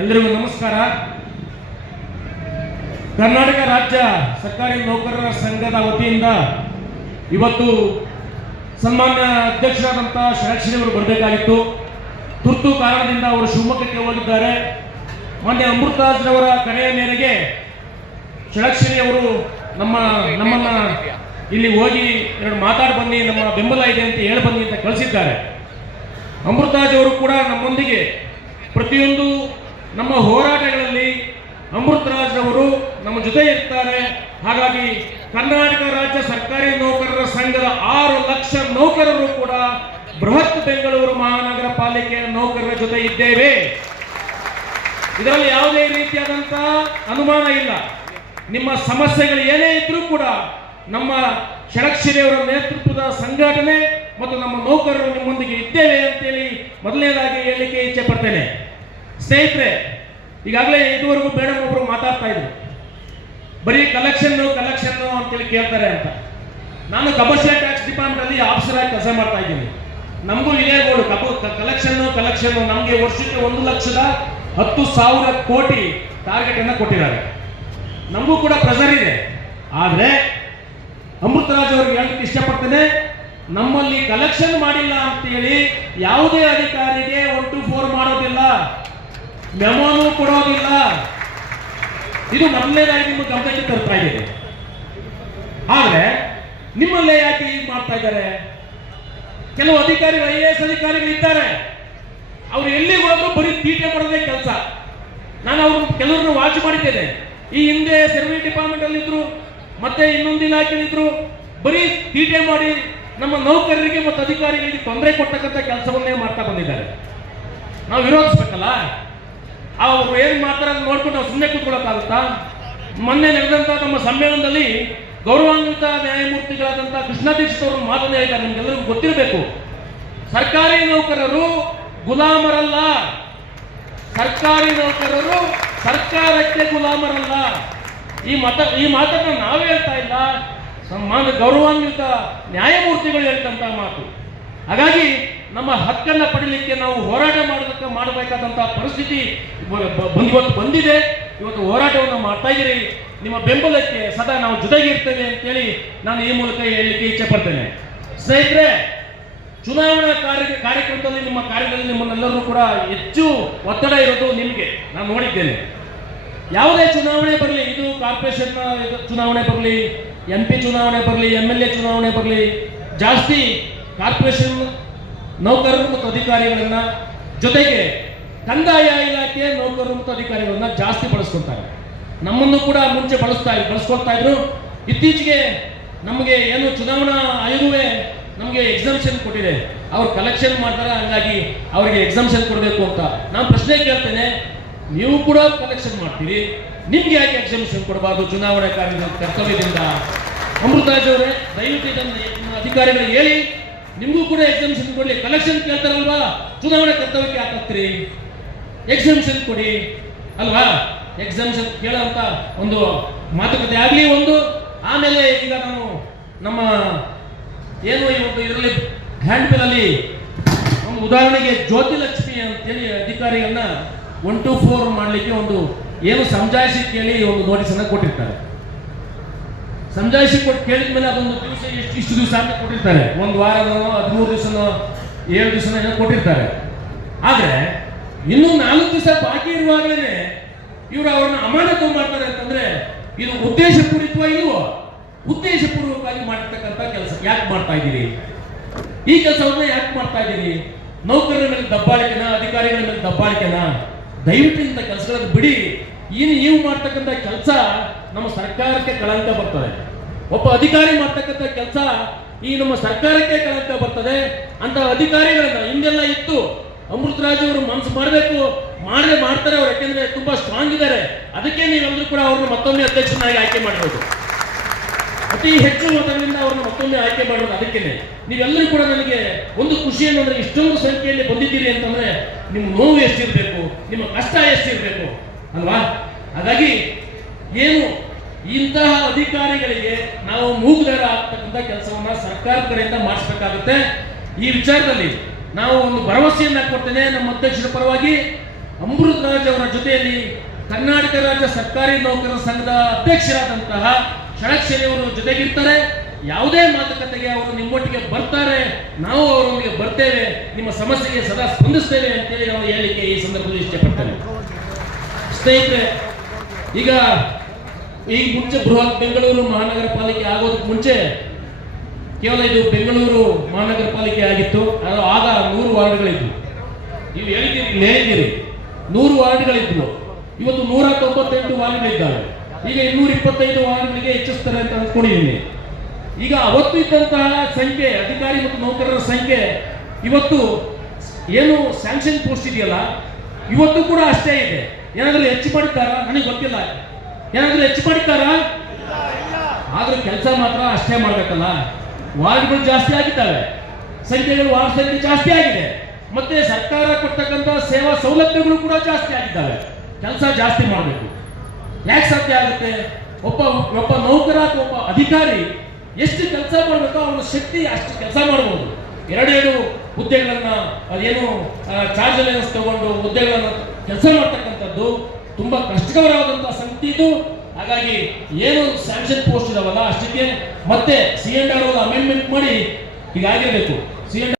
ಎಲ್ರಿಗೂ ನಮಸ್ಕಾರ. ಕರ್ನಾಟಕ ರಾಜ್ಯ ಸರ್ಕಾರಿ ನೌಕರರ ಸಂಘದ ವತಿಯಿಂದ ಇವತ್ತು ಸನ್ಮಾನ್ಯ ಅಧ್ಯಕ್ಷರಾದಂಥ ಶರಕ್ಷಣಿ ಅವರು ಬರಬೇಕಾಗಿತ್ತು. ತುರ್ತು ಕಾರಣದಿಂದ ಅವರು ಶಿವಮೊಗ್ಗಕ್ಕೆ ಹೋಗಿದ್ದಾರೆ. ಮೊನ್ನೆ ಅಮೃತರಾಜ್ರವರ ಕರೆಯ ಮೇರೆಗೆ ಷಡಕ್ಷರಿ ಅವರು ನಮ್ಮ ನಮ್ಮನ್ನ ಇಲ್ಲಿ ಹೋಗಿ ಎರಡು ಮಾತಾಡಿ ಬನ್ನಿ, ನಮ್ಮ ಬೆಂಬಲ ಇದೆ ಅಂತ ಹೇಳಿ ಬನ್ನಿ ಅಂತ ಕಳಿಸಿದ್ದಾರೆ. ಅಮೃತಾಜ್ ಅವರು ಕೂಡ ನಮ್ಮೊಂದಿಗೆ ಪ್ರತಿಯೊಂದು ನಮ್ಮ ಹೋರಾಟಗಳಲ್ಲಿ ಅಮೃತರಾಜ್ ಅವರು ನಮ್ಮ ಜೊತೆ ಇರ್ತಾರೆ. ಹಾಗಾಗಿ ಕರ್ನಾಟಕ ರಾಜ್ಯ ಸರ್ಕಾರಿ ನೌಕರರ ಸಂಘದ ಆರು ಲಕ್ಷ ನೌಕರರು ಕೂಡ ಬೃಹತ್ ಬೆಂಗಳೂರು ಮಹಾನಗರ ಪಾಲಿಕೆಯ ನೌಕರರ ಜೊತೆ ಇದ್ದೇವೆ. ಇದರಲ್ಲಿ ಯಾವುದೇ ರೀತಿಯಾದಂತಹ ಅನುಮಾನ ಇಲ್ಲ. ನಿಮ್ಮ ಸಮಸ್ಯೆಗಳು ಏನೇ ಇದ್ರೂ ಕೂಡ ನಮ್ಮ ಷಡಕ್ಷಿರಿಯವರ ನೇತೃತ್ವದ ಸಂಘಟನೆ ಮತ್ತು ನಮ್ಮ ನೌಕರರು ನಿಮ್ಮೊಂದಿಗೆ ಇದ್ದೇವೆ ಅಂತೇಳಿ ಮೊದಲನೇದಾಗಿ ಹೇಳಲಿಕ್ಕೆ ಇಚ್ಛೆ ಪಡ್ತೇನೆ. ಸ್ನೇಹಿತರೆ, ಈಗಾಗಲೇ ಇದುವರೆಗೂ ಮೇಡಮ್ ಒಬ್ರು ಮಾತಾಡ್ತಾ ಇದ್ರು. ಬರೀ ಕಲೆಕ್ಷನ್ ಕಲೆಕ್ಷನ್ ಅಂತೇಳಿ ಕೇಳ್ತಾರೆ ಅಂತ. ನಾನು ಕಮರ್ಷಿಯಲ್ ಟ್ಯಾಕ್ಸ್ ಡಿಪಾರ್ಟ್ಮೆಂಟ್ ಅಲ್ಲಿ ಆಫೀಸರ್ ಆಗಿ ಕೆಲಸ ಮಾಡ್ತಾ ಇದ್ದೀನಿ. ನಮಗೂ ಇದೇ ಗೋಡು ಕಲೆಕ್ಷನ್ ಕಲೆಕ್ಷನ್ ನಮಗೆ ವರ್ಷಕ್ಕೆ ಒಂದು ಲಕ್ಷದ ಹತ್ತು ಸಾವಿರ ಕೋಟಿ ಟಾರ್ಗೆಟ್ ಅನ್ನ ಕೊಟ್ಟಿದ್ದಾರೆ. ನಮಗೂ ಕೂಡ ಪ್ರೆಸರ್ ಇದೆ. ಆದ್ರೆ ಅಮೃತರಾಜ್ ಅವ್ರಿಗೆ ಹೇಳಕ್ಕೆ ಇಷ್ಟಪಡ್ತೇನೆ, ನಮ್ಮಲ್ಲಿ ಕಲೆಕ್ಷನ್ ಮಾಡಿಲ್ಲ ಅಂತೇಳಿ ಯಾವುದೇ ಅಧಿಕಾರಿಗೆ ಒನ್ ಟು ಫೋರ್ ಮಾಡೋದಿಲ್ಲ. ಮೆಮೋನು ಕೊಡೋದಿಲ್ಲ. ಇದು ಮೊದಲನೇದಾಗಿ ನಿಮ್ಮ ಗಮನಕ್ಕೆ ತರ್ತಾ ಇದ್ದೀನಿ. ಆದ್ರೆ ನಿಮ್ಮಲ್ಲೇ ಯಾಕೆ ಈಗ ಮಾಡ್ತಾ ಇದ್ದಾರೆ? ಕೆಲವು ಅಧಿಕಾರಿಗಳು, ಐ ಎಸ್ ಅಧಿಕಾರಿಗಳು ಇದ್ದಾರೆ ಅವ್ರು ಎಲ್ಲಿ ಹೋದ್ರು ಬರೀ ತೀಟೆ ಮಾಡೋದೇ ಕೆಲಸ. ನಾನು ಅವ್ರು ಕೆಲವ್ರನ್ನ ವಾಚ್ ಮಾಡಿದ್ದೇನೆ. ಈ ಹಿಂದೆ ಸರ್ವಿ ಡಿಪಾರ್ಟ್ಮೆಂಟ್ ಅಲ್ಲಿ ಇದ್ರು, ಮತ್ತೆ ಇನ್ನೊಂದು ಇಲಾಖೆಯಲ್ಲಿ ಇದ್ರು. ಬರೀ ತೀಟೆ ಮಾಡಿ ನಮ್ಮ ನೌಕರರಿಗೆ ಮತ್ತು ಅಧಿಕಾರಿಗಳಿಗೆ ತೊಂದರೆ ಕೊಟ್ಟಕ್ಕಂಥ ಕೆಲಸವನ್ನೇ ಮಾಡ್ತಾ ಬಂದಿದ್ದಾರೆ. ನಾವು ವಿರೋಧಿಸ್ಬೇಕಲ್ಲ? ಅವ್ರು ಏನ್ ಅಂತ ನೋಡ್ಕೊಂಡು ನಾವು ಸುಮ್ಮನೆ ಕೂತ್ಕೊಳ್ಳೋಕ್ಕಾಗುತ್ತಾ? ಮೊನ್ನೆ ನಡೆದಂಥ ನಮ್ಮ ಸಮ್ಮೇಳನದಲ್ಲಿ ಗೌರವಾನ್ವಿತ ನ್ಯಾಯಮೂರ್ತಿಗಳಾದಂಥ ಕೃಷ್ಣ ದೀಕ್ಷಿತ್ ಅವರು ಮಾತನ್ನು ಹೇಳಿದ್ದಾರೆ ನಿಮ್ಗೆಲ್ಲರಿಗೂ ಗೊತ್ತಿರಬೇಕು. ಸರ್ಕಾರಿ ನೌಕರರು ಗುಲಾಮರಲ್ಲ. ಸರ್ಕಾರಿ ನೌಕರರು ಸರ್ಕಾರಕ್ಕೆ ಗುಲಾಮರಲ್ಲ. ಈ ಮತ, ಈ ಮಾತನ್ನು ನಾವು ಹೇಳ್ತಾ ಇಲ್ಲ. ಸನ್ಮಾನ ಗೌರವಾನ್ವಿತ ನ್ಯಾಯಮೂರ್ತಿಗಳು ಹೇಳ್ತಂತ ಮಾತು. ಹಾಗಾಗಿ ನಮ್ಮ ಹಕ್ಕನ್ನ ಪಡಿಲಿಕ್ಕೆ ನಾವು ಹೋರಾಟ ಮಾಡೋದಕ್ಕೆ ಮಾಡಬೇಕಾದಂತಹ ಪರಿಸ್ಥಿತಿ ಇವತ್ತು ಬಂದಿದೆ. ಇವತ್ತು ಹೋರಾಟವನ್ನು ಮಾಡ್ತಾ ಇದ್ದೀರಿ. ನಿಮ್ಮ ಬೆಂಬಲಕ್ಕೆ ಸದಾ ನಾವು ಜೊತೆಗಿರ್ತೇವೆ ಅಂತೇಳಿ ನಾನು ಈ ಮೂಲಕ ಹೇಳಲಿಕ್ಕೆ ಇಚ್ಛೆ ಪಡ್ತೇನೆ. ಸ್ನೇಹಿತರೆ, ಚುನಾವಣಾ ಕಾರ್ಯ ಕಾರ್ಯಕ್ರಮದಲ್ಲಿ ನಿಮ್ಮ ಕಾರ್ಯದಲ್ಲಿ ನಿಮ್ಮನ್ನೆಲ್ಲರೂ ಕೂಡ ಹೆಚ್ಚು ಒತ್ತಡ ಇರೋದು ನಿಮಗೆ. ನಾನು ನೋಡಿದ್ದೇನೆ. ಯಾವುದೇ ಚುನಾವಣೆ ಬರಲಿ, ಇದು ಕಾರ್ಪೊರೇಷನ್ ಚುನಾವಣೆ ಬರಲಿ, ಎಂ ಪಿ ಚುನಾವಣೆ ಬರಲಿ ಎಂ ಎಲ್ ಎ ಚುನಾವಣೆ ಬರಲಿ, ಜಾಸ್ತಿ ಕಾರ್ಪೊರೇಷನ್ ನೌಕರರು ಮತ್ತು ಅಧಿಕಾರಿಗಳನ್ನ ಜೊತೆಗೆ ಕಂದಾಯ ಇಲಾಖೆ ನೌಕರರು ಮತ್ತು ಅಧಿಕಾರಿಗಳನ್ನ ಜಾಸ್ತಿ ಬಳಸ್ಕೊಳ್ತಾರೆ. ನಮ್ಮನ್ನು ಕೂಡ ಮುಂಚೆ ಬಳಸ್ತಾ ಬಳಸ್ಕೊಳ್ತಾ ಇದ್ರು. ಇತ್ತೀಚೆಗೆ ನಮಗೆ ಏನು ಚುನಾವಣಾ ಆಯೋಗವೇ ನಮಗೆ ಎಕ್ಸಾಮಿಷನ್ ಕೊಟ್ಟಿದೆ. ಅವ್ರು ಕಲೆಕ್ಷನ್ ಮಾಡ್ತಾರೆ, ಹಂಗಾಗಿ ಅವರಿಗೆ ಎಕ್ಸಾಮಿಷನ್ ಕೊಡಬೇಕು ಅಂತ. ನಾನು ಪ್ರಶ್ನೆ ಕೇಳ್ತೇನೆ, ನೀವು ಕೂಡ ಕಲೆಕ್ಷನ್ ಮಾಡ್ತೀರಿ? ನಿಮ್ಗೆ ಯಾಕೆ ಎಕ್ಸಾಮಿಷನ್ ಕೊಡಬಾರ್ದು ಚುನಾವಣಾ ಕಾರ್ಯದ ಕರ್ತವ್ಯದಿಂದ? ಅಮೃತರಾಜ್ ಅವರೇ, ದಯವಿಟ್ಟು ಇದನ್ನು ಅಧಿಕಾರಿಗಳಿಗೆ ಹೇಳಿ. ನಿಮಗೂ ಕೂಡ ಎಕ್ಸಾಮಿಷನ್ ಕೊಡಲಿ ಕಲೆಕ್ಷನ್ ಕೇಳ್ತಾರಲ್ವಾ? ಚುನಾವಣೆ ಕರ್ತವ್ಯಕ್ಕೆ ಯಾಕೆ ಹಾಕ್ತೀರಿ ಎಕ್ಸಾಮಿಷನ್ ಕೊಡಿ. ಅಲ್ವಾ? ಎಕ್ಸಾಮಿಷನ್ ಕೇಳೋಂತ ಒಂದು ಮಾತುಕತೆ ಆಗಲಿ ಒಂದು. ಆಮೇಲೆ ಈಗ ನಾನು ನಮ್ಮ ಏನು ಇವತ್ತು ಇದರಲ್ಲಿ ಹ್ಯಾಂಡ್ ಒಂದು ಉದಾಹರಣೆಗೆ ಜ್ಯೋತಿಲಕ್ಷ್ಮಿ ಅಂತೇಳಿ ಅಧಿಕಾರಿಗಳನ್ನ ಒನ್ ಟು ಫೋರ್ ಮಾಡಲಿಕ್ಕೆ ಒಂದು ಏನು ಸಮಜಾಯಿಸಿ ಕೇಳಿ ಒಂದು ನೋಟಿಸನ್ನು ಕೊಟ್ಟಿರ್ತಾರೆ. ಸಮಜಾಯಿಸಿ ಕೊಟ್ಟು ಕೇಳಿದ ಮೇಲೆ ಅದೊಂದು ದಿವಸ ಎಷ್ಟು ಇಷ್ಟು ದಿವಸ ಅಂತ ಕೊಟ್ಟಿರ್ತಾರೆ. ಒಂದು ವಾರನೋ, ಹದಿಮೂರು ದಿವಸನೋ, ಏಳು ದಿವಸನೋ ಏನೋ ಕೊಟ್ಟಿರ್ತಾರೆ. ಆದರೆ, ಇನ್ನೂ ನಾಲ್ಕು ದಿವಸ ಬಾಕಿ ಇರುವಾಗಲೇ ಇವರು ಅವ್ರನ್ನ ಅಮಾನತು ಮಾಡ್ತಾರೆ ಅಂತಂದ್ರೆ, ಇದು ಉದ್ದೇಶಪೂರಿತವ ಇಲ್ವೋ, ಉದ್ದೇಶಪೂರ್ವಕವಾಗಿ ಮಾಡಿರ್ತಕ್ಕಂಥ ಕೆಲಸ. ಯಾಕೆ ಮಾಡ್ತಾ ಇದ್ದೀರಿ? ಈ ಕೆಲಸವನ್ನ ಯಾಕೆ ಮಾಡ್ತಾ ಇದ್ದೀರಿ? ನೌಕರರ ಮೇಲೆ ದಬ್ಬಾಳಿಕೆನ, ಅಧಿಕಾರಿಗಳ ಮೇಲೆ ದಬ್ಬಾಳಿಕೆನ? ದಯವಿಟ್ಟು ಇಂಥ ಕೆಲಸಗಳನ್ನು ಬಿಡಿ. ಇನ್ನು ನೀವು ಮಾಡ್ತಕ್ಕಂಥ ಕೆಲಸ ನಮ್ಮ ಸರ್ಕಾರಕ್ಕೆ ಕಳಂಕ ಬರ್ತದೆ. ಒಬ್ಬ ಅಧಿಕಾರಿ ಮಾಡ್ತಕ್ಕಂಥ ಕೆಲಸ ಈ ನಮ್ಮ ಸರ್ಕಾರಕ್ಕೆ ಕಳಂಕ ಬರ್ತದೆ. ಅಂತ ಅಧಿಕಾರಿಗಳನ್ನ ಹಿಂದೆಲ್ಲ ಇತ್ತು. ಅಮೃತರಾಜ್ ಅವರು ಮನಸ್ಸು ಮಾಡಬೇಕು, ಮಾಡದೆ ಮಾಡ್ತಾರೆ ಅವ್ರು, ಯಾಕೆಂದ್ರೆ ತುಂಬಾ ಸ್ಟ್ರಾಂಗ್ ಇದ್ದಾರೆ. ಅದಕ್ಕೆ ನೀವೆಲ್ಲರೂ ಕೂಡ ಅವ್ರನ್ನ ಮತ್ತೊಮ್ಮೆ ಅಧ್ಯಕ್ಷನಾಗಿ ಆಯ್ಕೆ ಮಾಡಬಹುದು ಅತಿ ಹೆಚ್ಚು ಮತಗಳಿಂದ ಅವ್ರನ್ನ ಮತ್ತೊಮ್ಮೆ ಆಯ್ಕೆ ಮಾಡೋದು ಅದಕ್ಕೆ ನೀವೆಲ್ಲರೂ ಕೂಡ ನನಗೆ ಒಂದು ಖುಷಿ ಏನಂದ್ರೆ ಇಷ್ಟೊಂದು ಸಂಖ್ಯೆಯಲ್ಲಿ ಬಂದಿದ್ದೀರಿ ಅಂತಂದ್ರೆ ನಿಮ್ಮ ನೋವು ಎಷ್ಟಿರಬೇಕು, ನಿಮ್ಮ ಕಷ್ಟ ಎಷ್ಟಿರಬೇಕು, ಅಲ್ವಾ? ಹಾಗಾಗಿ ಏನು? ಇಂತಹ ಅಧಿಕಾರಿಗಳಿಗೆ ನಾವು ಮೂಗುದರ ಆಗ್ತಕ್ಕಂಥ ಕೆಲಸವನ್ನ ಸರ್ಕಾರದ ಕಡೆಯಿಂದ ಮಾಡಿಸ್ಬೇಕಾಗುತ್ತೆ. ಈ ವಿಚಾರದಲ್ಲಿ ನಾವು ಒಂದು ಭರವಸೆಯನ್ನ ಕೊಡ್ತೇನೆ. ನಮ್ಮ ಅಧ್ಯಕ್ಷರ ಪರವಾಗಿ ಅಮೃತ್ ರಾಜ್ ಅವರ ಜೊತೆಯಲ್ಲಿ ಕರ್ನಾಟಕ ರಾಜ್ಯ ಸರ್ಕಾರಿ ನೌಕರರ ಸಂಘದ ಅಧ್ಯಕ್ಷರಾದಂತಹ ಷಡಕ್ಷರಿ ಅವರು ಜೊತೆಗಿರ್ತಾರೆ. ಯಾವುದೇ ಮಾತುಕತೆಗೆ ಅವರು ನಿಮ್ಮೊಟ್ಟಿಗೆ ಬರ್ತಾರೆ. ನಾವು ಅವರೊಂದಿಗೆ ಬರ್ತೇವೆ. ನಿಮ್ಮ ಸಮಸ್ಯೆಗೆ ಸದಾ ಸ್ಪಂದಿಸ್ತೇವೆ ಅಂತೇಳಿ ನಾವು ಹೇಳಲಿಕ್ಕೆ ಈ ಸಂದರ್ಭದಲ್ಲಿ ಇಷ್ಟಪಡ್ತೇನೆ. ಸ್ನೇಹಿತರೆ, ಈಗ ಈ ಮುಂಚೆ ಬೃಹತ್ ಬೆಂಗಳೂರು ಮಹಾನಗರ ಪಾಲಿಕೆ ಆಗೋದಕ್ಕೆ ಮುಂಚೆ ಕೇವಲ ಇದು ಬೆಂಗಳೂರು ಮಹಾನಗರ ಪಾಲಿಕೆ ಆಗಿತ್ತು ಅದು ಆಗ ನೂರು ವಾರ್ಡ್ಗಳಿದ್ವು. ನೀವು ಹೇಳಿದ್ದೀರಿ ಹೇಳಿದ್ದೀರಿ. ನೂರು ವಾರ್ಡ್ಗಳಿದ್ವು. ಇವತ್ತು ನೂರ ತೊಂಬತ್ತೆಂಟು ವಾರ್ಡ್ಗಳಿದ್ದಾವೆ. ಈಗ ಇನ್ನೂರ ಇಪ್ಪತ್ತೈದು ವಾರ್ಡ್ಗಳಿಗೆ ಹೆಚ್ಚಿಸ್ತಾರೆ ಅಂತ ಅಂದ್ಕೊಂಡಿದ್ದೀನಿ. ಈಗ ಅವತ್ತು ಇದ್ದಂತಹ ಸಂಖ್ಯೆ, ಅಧಿಕಾರಿ ಮತ್ತು ನೌಕರರ ಸಂಖ್ಯೆ ಇವತ್ತು ಏನು ಸ್ಯಾಂಕ್ಷನ್ ಪೋಸ್ಟ್ ಇದೆಯಲ್ಲ, ಇವತ್ತು ಕೂಡ ಅಷ್ಟೇ ಇದೆ. ಏನಾದರೂ ಹೆಚ್ಚು ಮಾಡಿದ್ದಾರಾ? ನನಗೆ ಗೊತ್ತಿಲ್ಲ. ಏನಾದರೂ ಹೆಚ್ಚು ಪಡಿತಾರ ಆದ್ರೂ ಕೆಲಸ ಮಾತ್ರ ಅಷ್ಟೇ ಮಾಡಬೇಕಲ್ಲ. ವಾರ್ಡ್ಗಳು ಜಾಸ್ತಿ ಆಗಿದ್ದಾವೆ. ಸಂಖ್ಯೆಗಳು ವಾರ್ಡ್ ಸಂಖ್ಯೆ ಜಾಸ್ತಿ ಆಗಿದೆ. ಮತ್ತೆ ಸರ್ಕಾರ ಕೊಡ್ತಕ್ಕಂಥ ಸೇವಾ ಸೌಲಭ್ಯಗಳು ಕೂಡ ಜಾಸ್ತಿ ಆಗಿದ್ದಾವೆ. ಕೆಲಸ ಜಾಸ್ತಿ ಮಾಡಬೇಕು. ಯಾಕೆ ಸಾಧ್ಯ ಆಗುತ್ತೆ? ಒಬ್ಬ ಒಬ್ಬ ನೌಕರ ಅಥವಾ ಒಬ್ಬ ಅಧಿಕಾರಿ ಎಷ್ಟು ಕೆಲಸ ಮಾಡಬೇಕೋ ಅವನ ಶಕ್ತಿ ಅಷ್ಟು ಕೆಲಸ ಮಾಡಬಹುದು ಎರಡೆರಡು ಹುದ್ದೆಗಳನ್ನ, ಅದೇನು ಚಾರ್ಜ್ ಅಲೈನ್ಸ್ ತಗೊಂಡು ಹುದ್ದೆಗಳನ್ನ ಕೆಲಸ ಮಾಡ್ತಕ್ಕಂಥದ್ದು ತುಂಬಾ ಕಷ್ಟಕರವಾದಂತಹ ಸಂಗತಿ ಇದು. ಹಾಗಾಗಿ ಏನು ಸ್ಯಾಂಕ್ಷನ್ ಪೋಸ್ಟ್ ಇದಾವಲ್ಲ ಅಷ್ಟಕ್ಕೆ ಮತ್ತೆ ಸಿ ಎನ್ ಆರ್ ಅಮೆಂಡ್ಮೆಂಟ್ ಮಾಡಿ ಹೀಗಾಗಿರ್ಬೇಕು. C N